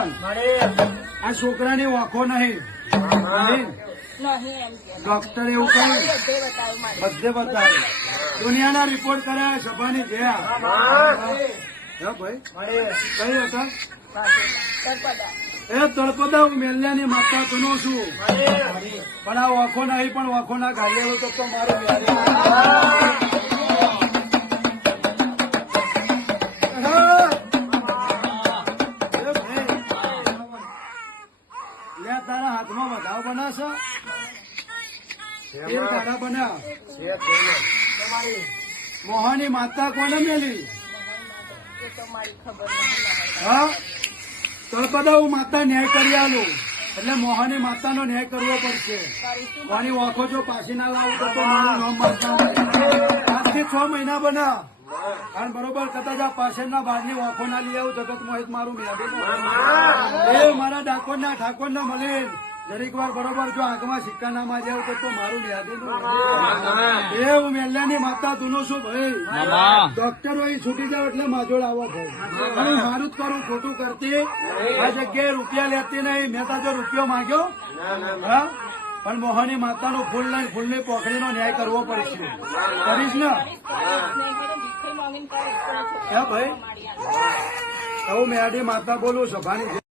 છોકરાની આ છોકરાની ઓખો નહીં. ડોક્ટર એવું કહ્યું બધે બતાવ્યું બતાવે. દુનિયાના રિપોર્ટ કર્યા સભાની ગયા. ભાઈ. કઈ હતા? એ તળપદા હું મેલ્યાની માતા તું છું. પણ આ વાંખો નહીં પણ ઓખો ના ઘાલેલો તો તો મારો હાથમાં વધાવ બનાવશો તેલ તારા બનાવ. મોહની માતા કોને મેલી? તો. હા માતા ન્યાય કરી આલું. એટલે મોહની માતાનો ન્યાય કરવો પડશે. કોની વાંખો જો પાછી ના લાવું તો તો મારું નામ મારતા આજથી છ મહિના બના કારણ બરોબર કદાચ આ પાછળના બારની વાંખો ના લઈ આવું જગત મોહિત મારું મેળવી એ મારા ડાકોર ના ઠાકોર ના મળે વાર બરોબર જો આગમાં સિક્કા ના માં જાવ તો મારું યાદી એ હું મેલ્યાની માતા તું છું ભાઈ? ડોક્ટરો છૂટી જાવ એટલે માજોડ આવો ભાઈ. હું મારું જ કરું ખોટું કરતી. આ જગ્યાએ રૂપિયા લેતી નહીં. મેં તો જો રૂપિયો માંગ્યો. હા? પણ મોહની માતાનું ફૂલ લઈને ફૂલની પોખડીનો ન્યાય કરવો પડશે. કરીશ ને? હે. ભાઈ. હું મેડી માતા બોલું સભાની